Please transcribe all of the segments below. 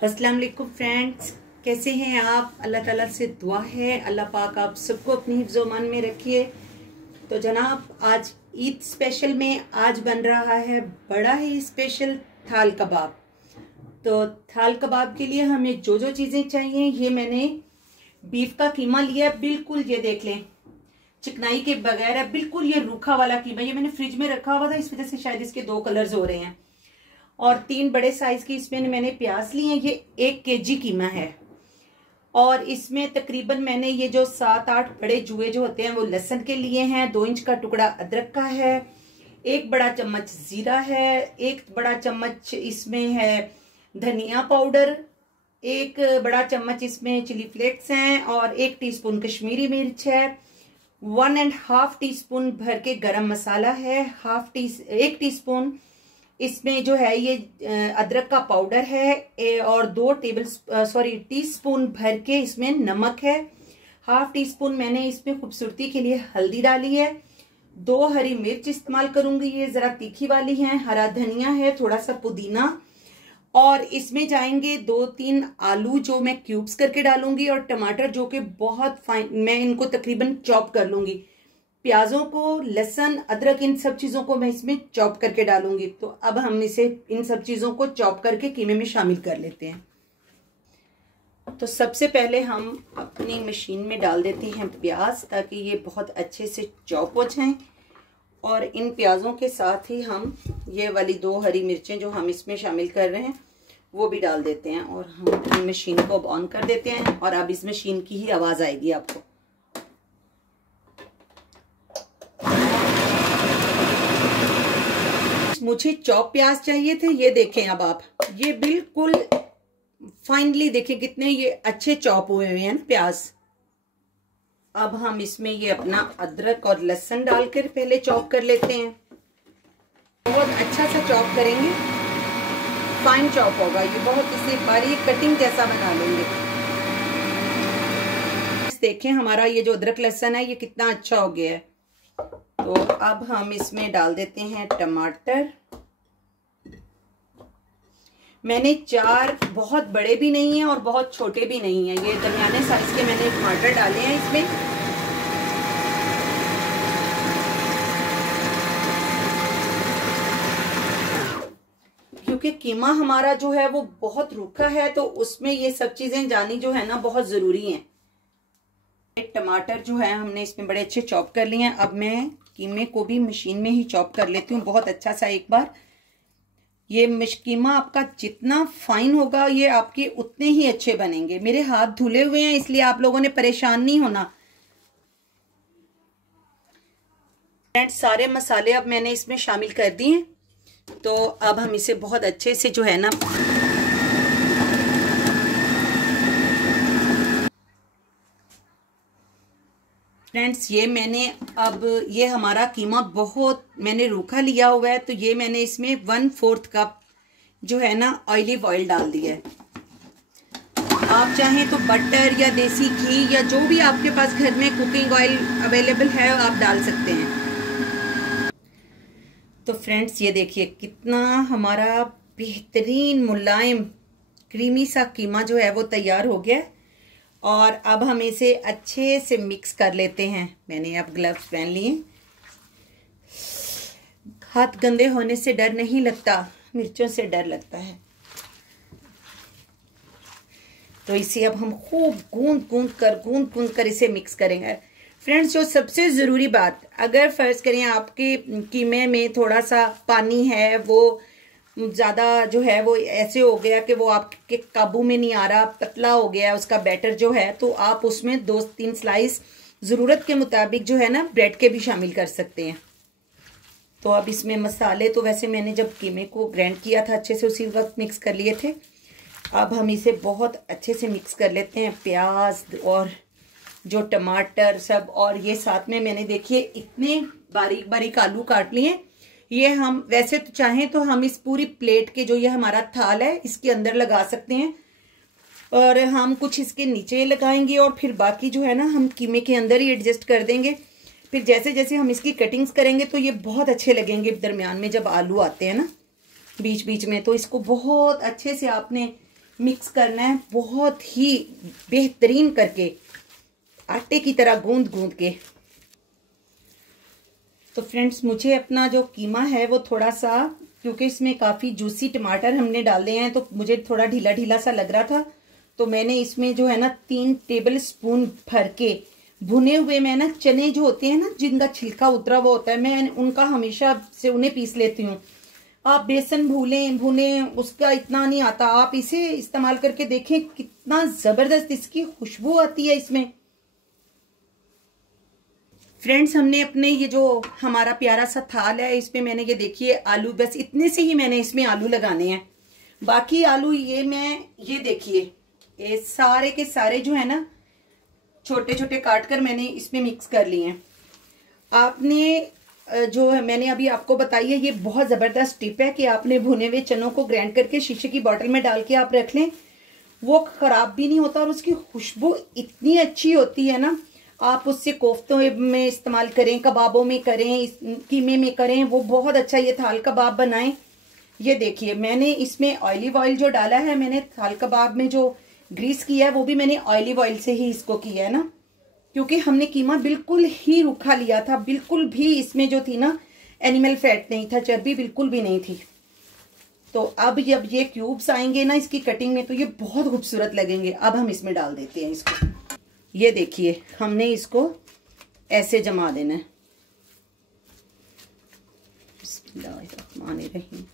अस्सलाम वालेकुम फ्रेंड्स, कैसे हैं आप। अल्लाह ताला से दुआ है अल्लाह पाक आप सबको अपनी हिफ्ज़ो मान में रखिए। तो जनाब, आज ईद स्पेशल में आज बन रहा है बड़ा ही स्पेशल थाल कबाब। तो थाल कबाब के लिए हमें जो जो चीज़ें चाहिए, ये मैंने बीफ का कीमा लिया है। बिल्कुल ये देख लें, चिकनाई के बगैर है, बिल्कुल ये रूखा वाला कीमा। ये मैंने फ्रिज में रखा हुआ था, इस वजह से शायद इसके 2 कलर्स हो रहे हैं। और 3 बड़े साइज की इसमें मैंने प्याज लिए हैं। ये 1 केजी कीमा है। और इसमें तकरीबन मैंने ये जो 7-8 बड़े जुए जो होते हैं वो लहसुन के लिए हैं। 2 इंच का टुकड़ा अदरक का है। 1 बड़ा चम्मच जीरा है। 1 बड़ा चम्मच इसमें है धनिया पाउडर। 1 बड़ा चम्मच इसमें चिली फ्लेक्स हैं। और 1 टीस्पून कश्मीरी मिर्च है। 1.5 टीस्पून भर के गरम मसाला है। 1 टीस्पून इसमें जो है ये अदरक का पाउडर है। और 2 टीस्पून भर के इसमें नमक है। 1/2 टीस्पून मैंने इसमें खूबसूरती के लिए हल्दी डाली है। 2 हरी मिर्च इस्तेमाल करूंगी, ये जरा तीखी वाली है। हरा धनिया है, थोड़ा सा पुदीना। और इसमें जाएंगे 2-3 आलू जो मैं क्यूब्स करके डालूंगी। और टमाटर जो कि बहुत फाइन, मैं इनको तकरीबन चॉप कर लूंगी। प्याजों को, लहसुन, अदरक, इन सब चीजों को मैं इसमें चॉप करके डालूंगी। तो अब हम इसे इन सब चीजों को चॉप करके कीमे में शामिल कर लेते हैं। तो सबसे पहले हम अपनी मशीन में डाल देते हैं प्याज, ताकि ये बहुत अच्छे से चॉप हो जाएं। और इन प्याजों के साथ ही हम ये वाली 2 हरी मिर्चें जो हम इसमें शामिल कर रहे हैं वो भी डाल देते हैं। और हम अपनी मशीन को ऑन कर देते हैं। और अब इस मशीन की ही आवाज आएगी आपको। मुझे चॉप प्याज चाहिए थे, ये देखें। अब आप ये बिल्कुल फाइनली देखें कितने ये अच्छे चॉप हुए हुए हैं ना प्याज। अब हम इसमें ये अपना अदरक और लहसुन डालकर पहले चॉप कर लेते हैं। बहुत अच्छा सा चॉप करेंगे, फाइन चॉप होगा ये, बहुत इसे बारीक कटिंग जैसा बना लेंगे। देखें हमारा ये जो अदरक लहसुन है ये कितना अच्छा हो गया है। तो अब हम इसमें डाल देते हैं टमाटर। मैंने 4 बहुत बड़े भी नहीं है और बहुत छोटे भी नहीं है, ये दरमियाने साइज के मैंने टमाटर डाले हैं इसमें। क्योंकि कीमा हमारा जो है वो बहुत रूखा है, तो उसमें ये सब चीजें जानी जो है ना बहुत जरूरी हैं। टमाटर जो है हमने इसमें बड़े अच्छे चॉप कर लिए हैं। अब मैं कीमे को भी मशीन में ही चॉप कर लेती हूँ बहुत अच्छा सा एक बार। ये कीमा आपका जितना फाइन होगा ये आपके उतने ही अच्छे बनेंगे। मेरे हाथ धुले हुए हैं इसलिए आप लोगों ने परेशान नहीं होना। फ्रेंड्स, सारे मसाले अब मैंने इसमें शामिल कर दिए। तो अब हम इसे बहुत अच्छे से जो है ना फ्रेंड्स, ये मैंने अब ये हमारा कीमा बहुत मैंने रूखा लिया हुआ है। तो ये मैंने इसमें 1/4 कप जो है ना ऑलिव ऑयल डाल दिया है। आप चाहें तो बटर या देसी घी या जो भी आपके पास घर में कुकिंग ऑयल अवेलेबल है आप डाल सकते हैं। तो फ्रेंड्स, ये देखिए कितना हमारा बेहतरीन मुलायम क्रीमी सा कीमा जो है वो तैयार हो गया है। और अब हम इसे अच्छे से मिक्स कर लेते हैं। मैंने अब ग्लव्स पहन लिए। हाथ गंदे होने से डर नहीं लगता, मिर्चों से डर लगता है। तो इसे अब हम खूब गूंद गूंद कर इसे मिक्स करेंगे। फ्रेंड्स, जो सबसे ज़रूरी बात, अगर फर्ज करें आपके कीमे में थोड़ा सा पानी है, वो ज़्यादा जो है वो ऐसे हो गया कि वो आपके काबू में नहीं आ रहा, पतला हो गया उसका बैटर जो है, तो आप उसमें 2-3 स्लाइस ज़रूरत के मुताबिक जो है ना ब्रेड के भी शामिल कर सकते हैं। तो अब इसमें मसाले तो वैसे मैंने जब कीमे को ग्राइंड किया था अच्छे से उसी वक्त मिक्स कर लिए थे। अब हम इसे बहुत अच्छे से मिक्स कर लेते हैं, प्याज और जो टमाटर सब। और ये साथ में मैंने देखिए इतने बारीक बारीक आलू काट लिए। ये हम वैसे तो चाहें तो हम इस पूरी प्लेट के जो ये हमारा थाल है इसके अंदर लगा सकते हैं। और हम कुछ इसके नीचे लगाएंगे और फिर बाकी जो है ना हम कीमे के अंदर ही एडजस्ट कर देंगे। फिर जैसे जैसे हम इसकी कटिंग्स करेंगे तो ये बहुत अच्छे लगेंगे दरमियान में जब आलू आते हैं ना बीच बीच में। तो इसको बहुत अच्छे से आपने मिक्स करना है, बहुत ही बेहतरीन करके, आटे की तरह गूंद गूंद के। तो फ्रेंड्स, मुझे अपना जो कीमा है वो थोड़ा सा, क्योंकि इसमें काफ़ी जूसी टमाटर हमने डाले हैं, तो मुझे थोड़ा ढीला ढीला सा लग रहा था। तो मैंने इसमें जो है ना 3 टेबल स्पून भर के भुने हुए, मैं ना चने जो होते हैं ना जिनका छिलका उतरा हुआ होता है, मैं उनका हमेशा से उन्हें पीस लेती हूँ। आप बेसन भूने उसका इतना नहीं आता, आप इसे इस्तेमाल करके देखें, कितना ज़बरदस्त इसकी खुशबू आती है इसमें। फ्रेंड्स, हमने अपने ये जो हमारा प्यारा सा थाल है, इसमें मैंने ये देखिए आलू, बस इतने से ही मैंने इसमें आलू लगाने हैं। बाकी आलू ये देखिए, ये सारे के सारे जो है ना छोटे छोटे काट कर मैंने इसमें मिक्स कर लिए हैं। आपने जो है मैंने अभी आपको बताई है, ये बहुत ज़बरदस्त टिप है कि आपने भुने हुए चनों को ग्राइंड करके शीशे की बोतल में डाल के आप रख लें, वो ख़राब भी नहीं होता और उसकी खुशबू इतनी अच्छी होती है ना। आप उससे कोफ्तों में इस्तेमाल करें, कबाबों में करें, कीमे में करें, वो बहुत अच्छा, ये थाल कबाब बनाएं। ये देखिए, मैंने इसमें ऑलिव ऑयल जो डाला है, मैंने थाल कबाब में जो ग्रीस किया है वो भी मैंने ऑलिव ऑयल से ही इसको किया है ना, क्योंकि हमने कीमा बिल्कुल ही रूखा लिया था, बिल्कुल भी इसमें जो थी ना एनिमल फैट नहीं था, चर्बी बिल्कुल भी नहीं थी। तो अब जब ये क्यूब्स आएंगे ना इसकी कटिंग में, तो ये बहुत खूबसूरत लगेंगे। अब हम इसमें डाल देते हैं इसको। ये देखिए, हमने इसको ऐसे जमा देना है। बिस्मिल्लाहिर्रहमानिर्रहीम।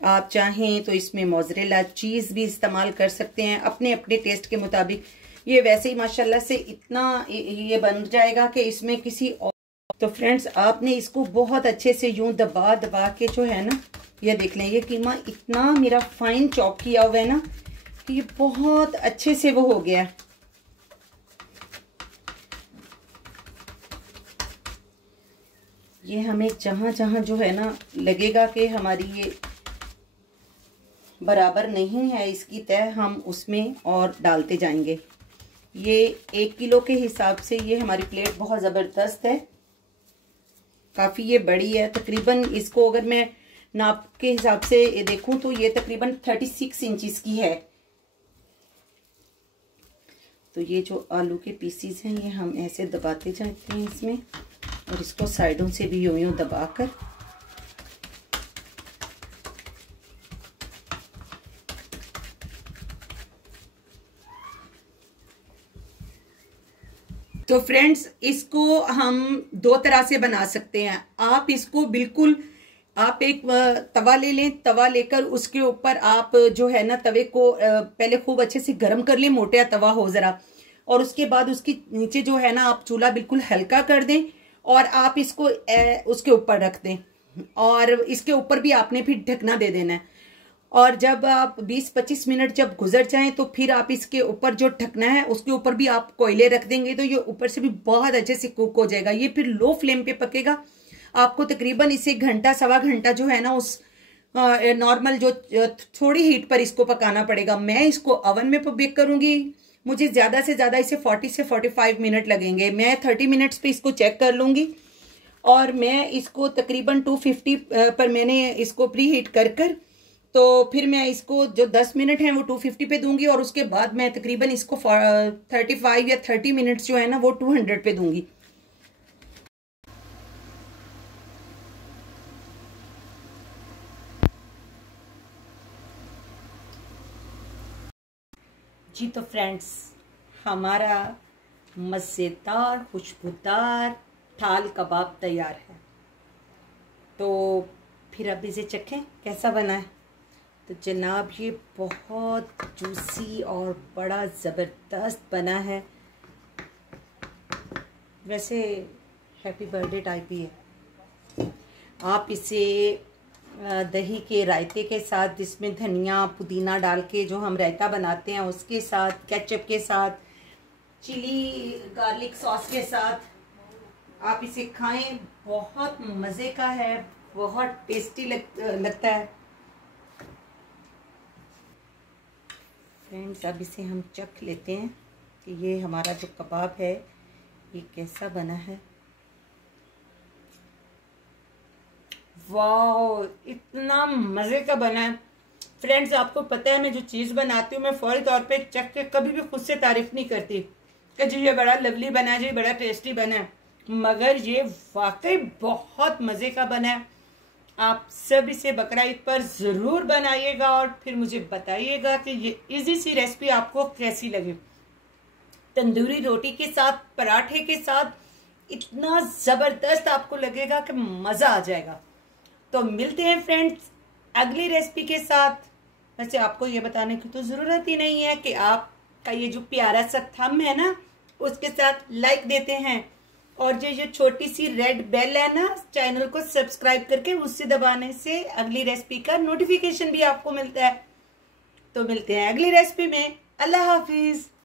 आप चाहें तो इसमें मोज़रेला चीज़ भी इस्तेमाल कर सकते हैं अपने अपने टेस्ट के मुताबिक। ये वैसे ही माशाल्लाह से इतना ये बन जाएगा कि इसमें किसी और। तो फ्रेंड्स, आपने इसको बहुत अच्छे से यूं दबा दबा के जो है ना, ये देख लें, ये कीमा इतना मेरा फाइन चॉप किया हुआ है ना कि ये बहुत अच्छे से वो हो गया। ये हमें जहां जहां जो है ना लगेगा कि हमारी ये बराबर नहीं है इसकी तय, हम उसमें और डालते जाएंगे। ये 1 किलो के हिसाब से ये हमारी प्लेट बहुत ज़बरदस्त है, काफ़ी ये बड़ी है। तकरीबन इसको अगर मैं नाप के हिसाब से देखूं तो ये तकरीबन 36 इंचेस की है। तो ये जो आलू के पीसीज हैं, ये हम ऐसे दबाते जाते हैं इसमें, और इसको साइडों से भी यूं यूं दबाकर। तो फ्रेंड्स, इसको हम 2 तरह से बना सकते हैं। आप इसको बिल्कुल, आप एक तवा ले लें, तवा लेकर उसके ऊपर आप जो है ना तवे को पहले खूब अच्छे से गर्म कर लें, मोटा तवा हो ज़रा, और उसके बाद उसके नीचे जो है ना आप चूल्हा बिल्कुल हल्का कर दें और आप इसको उसके ऊपर रख दें, और इसके ऊपर भी आपने फिर ढकना दे देना है। और जब आप 20-25 मिनट जब गुजर जाएं तो फिर आप इसके ऊपर जो ढकना है उसके ऊपर भी आप कोयले रख देंगे, तो ये ऊपर से भी बहुत अच्छे से कुक हो जाएगा। ये फिर लो फ्लेम पे पकेगा। आपको तकरीबन इसे घंटा सवा घंटा जो है ना उस नॉर्मल जो थोड़ी हीट पर इसको पकाना पड़ेगा। मैं इसको ओवन में बेक करूंगी, मुझे ज़्यादा से ज़्यादा इसे 40 से 45 मिनट लगेंगे। मैं 30 मिनट्स पे इसको चेक कर लूँगी, और मैं इसको तकरीबन 250 पर मैंने इसको प्री हीट कर तो फिर मैं इसको जो 10 मिनट हैं वो 250 पे दूंगी, और उसके बाद मैं तकरीबन इसको 35 या 30 मिनट्स जो है ना वो 200 पे दूंगी। जी तो फ्रेंड्स, हमारा मज़ेदार खुशबूदार थाल कबाब तैयार है। तो फिर अब इसे चखें कैसा बना है। तो जनाब, ये बहुत जूसी और बड़ा ज़बरदस्त बना है। वैसे हैप्पी बर्थडे टाइप ही है। आप इसे दही के रायते के साथ, जिसमें धनिया पुदीना डाल के जो हम रायता बनाते हैं उसके साथ, केचप के साथ, चिली गार्लिक सॉस के साथ आप इसे खाएं। बहुत मज़े का है, बहुत टेस्टी लगता है। फ्रेंड्स, अब इसे हम चख लेते हैं कि ये हमारा जो कबाब है ये कैसा बना है। वाह, इतना मजे का बना है फ्रेंड्स। आपको पता है मैं जो चीज बनाती हूँ मैं फौरी तौर पे चख के कभी भी खुद से तारीफ नहीं करती कि जी ये बड़ा लवली बना है, जी बड़ा टेस्टी बना है, मगर ये वाकई बहुत मजे का बना है। आप सब इसे बकरा ईद पर जरूर बनाइएगा और फिर मुझे बताइएगा कि ये इजी सी रेसिपी आपको कैसी लगी। तंदूरी रोटी के साथ, पराठे के साथ इतना जबरदस्त आपको लगेगा कि मजा आ जाएगा। तो मिलते हैं फ्रेंड्स अगली रेसिपी के साथ। वैसे आपको ये बताने की तो जरूरत ही नहीं है कि आपका ये जो प्यारा सा थंब है ना उसके साथ लाइक देते हैं और जो छोटी सी रेड बेल है ना चैनल को सब्सक्राइब करके उससे दबाने से अगली रेसिपी का नोटिफिकेशन भी आपको मिलता है। तो मिलते हैं अगली रेसिपी में। अल्लाह हाफिज।